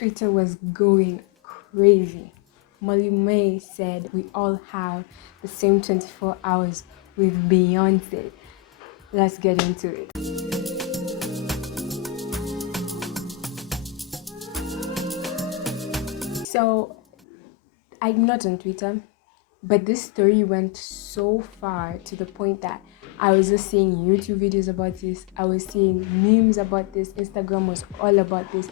Twitter was going crazy. Molly Mae said we all have the same 24 hours with Beyonce. Let's get into it. So, I'm not on Twitter, but this story went so far to the point that I was just seeing YouTube videos about this. I was seeing memes about this. Instagram was all about this.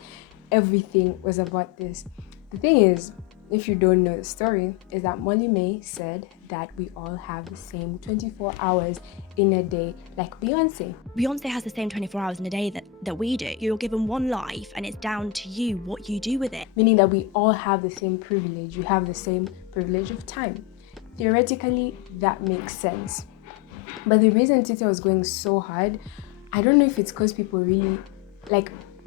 Everything was about this. The thing is, if you don't know the story, is that Molly Mae said that we all have the same 24 hours in a day, like Beyonce. Beyonce has the same 24 hours in a day that we do. You're given one life and it's down to you what you do with it. Meaning that we all have the same privilege. You have the same privilege of time. Theoretically, that makes sense. But the reason Twitter was going so hard, I don't know if it's because people really,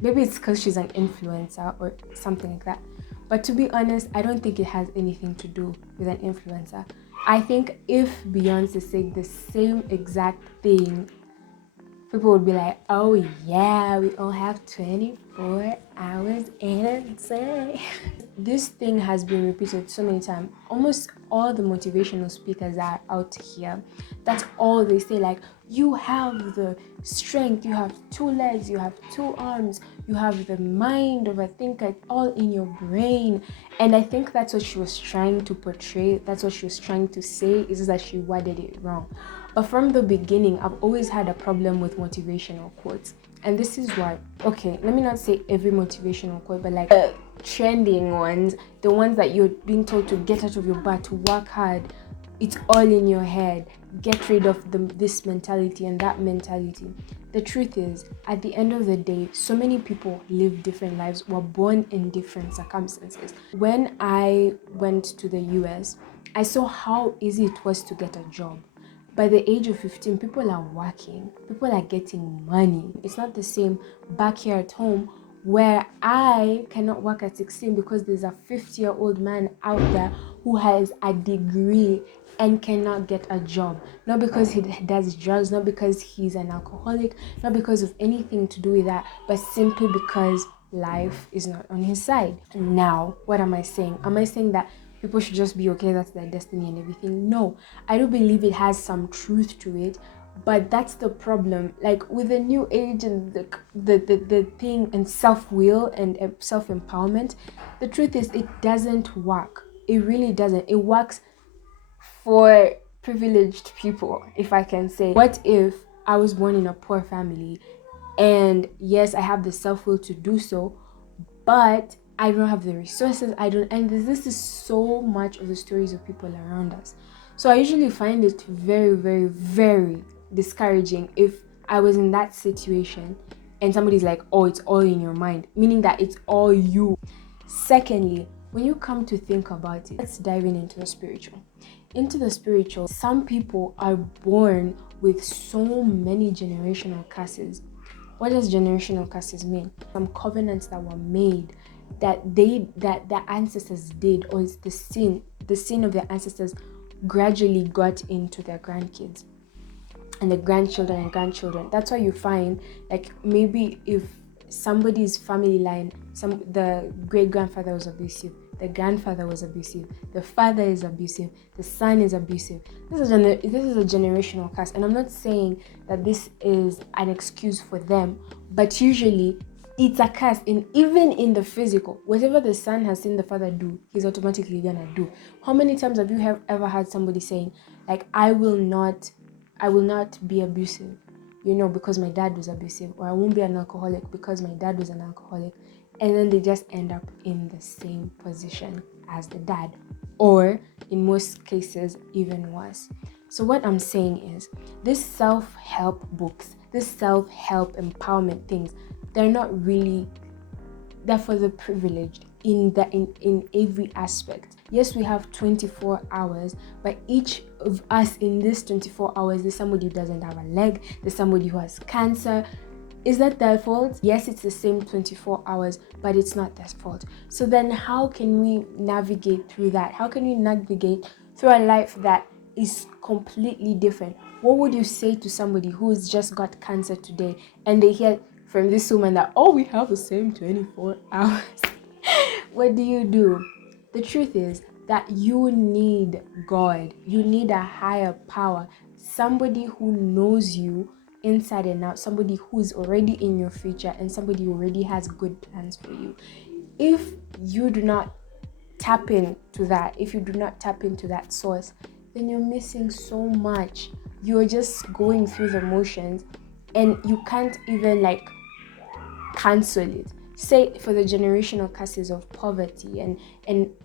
maybe it's because she's an influencer or something like that. But to be honest, I don't think it has anything to do with an influencer. I think if Beyonce said the same exact thing, people would be like, oh yeah, we all have 24 hours in a day. This thing has been repeated so many times. Almost all the motivational speakers are out here. That's all they say, like, you have the strength, you have two legs, you have two arms, you have the mind of a thinker, all in your brain. And I think that's what she was trying to portray. That's what she was trying to say, is that she worded it wrong. But from the beginning, I've always had a problem with motivational quotes. And this is why. Okay, let me not say every motivational quote, but like trending ones, the ones that you're being told to get out of your butt, to work hard. It's all in your head. Get rid of this mentality and that mentality. The truth is, at the end of the day, so many people live different lives, were born in different circumstances. When I went to the US, I saw how easy it was to get a job. By the age of 15, people are working. People are getting money. It's not the same back here at home where I cannot work at 16 because there's a 50-year-old man out there who has a degree and cannot get a job. Not because he does drugs, not because he's an alcoholic, not because of anything to do with that, but simply because life is not on his side. Now, what am I saying? Am I saying that people should just be okay, that's their destiny and everything? No, I do believe it has some truth to it, but that's the problem. Like with the new age and the thing and self-will and self-empowerment, the truth is it doesn't work. It really doesn't. It works for privileged people, if I can say. What if I was born in a poor family and yes, I have the self-will to do so, but I don't have the resources, and this is so much of the stories of people around us. So I usually find it very, very, very discouraging if I was in that situation and somebody's like, oh, it's all in your mind, meaning that it's all you. Secondly, when you come to think about it, let's dive into the spiritual. Some people are born with so many generational curses. What does generational curses mean? Some covenants that were made that their ancestors did, or it's the sin of their ancestors gradually got into their grandkids and the grandchildren and grandchildren. That's why you find, like, maybe if somebody's family line, the great grandfather was abusive, the grandfather was abusive, the father is abusive, the son is abusive. This is a generational curse, and I'm not saying that this is an excuse for them, but usually it's a curse. And even in the physical, whatever the son has seen the father do, he's automatically gonna do. How many times have you ever had somebody saying, like, I will not be abusive, because my dad was abusive, or I won't be an alcoholic because my dad was an alcoholic, and then they just end up in the same position as the dad, or in most cases even worse. So what I'm saying is, this self-help books, this self-help empowerment things, they're for the privileged in every aspect. Yes, we have 24 hours, but each of us in this 24 hours, there's somebody who doesn't have a leg, there's somebody who has cancer. Is that their fault? Yes, it's the same 24 hours, but it's not their fault. So then how can we navigate through that? How can we navigate through a life that is completely different? What would you say to somebody who's just got cancer today and they hear from this woman that, oh, we have the same 24 hours? what do? The truth is that you need God. You need a higher power, somebody who knows you inside and out, somebody who's already in your future, and somebody who already has good plans for you. If you do not tap into that, if you do not tap into that source, then you're missing so much. You're just going through the motions and you can't even like cancel it. Say for the generational curses of poverty and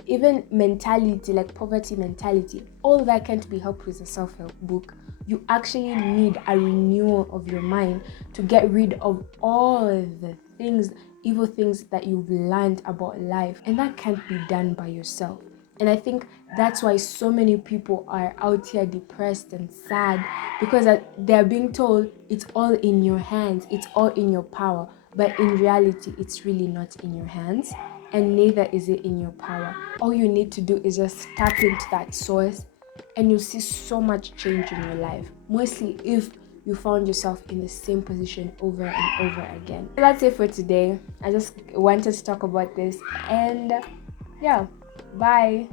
even mentality, like poverty mentality, all that can't be helped with a self-help book. You actually need a renewal of your mind to get rid of all the things, evil things that you've learned about life, and that can't be done by yourself. And I think that's why so many people are out here depressed and sad, because they're being told it's all in your hands, it's all in your power. But in reality, it's really not in your hands, and neither is it in your power. All you need to do is just tap into that source, and you'll see so much change in your life. Mostly if you found yourself in the same position over and over again. So that's it for today. I just wanted to talk about this, and yeah, bye.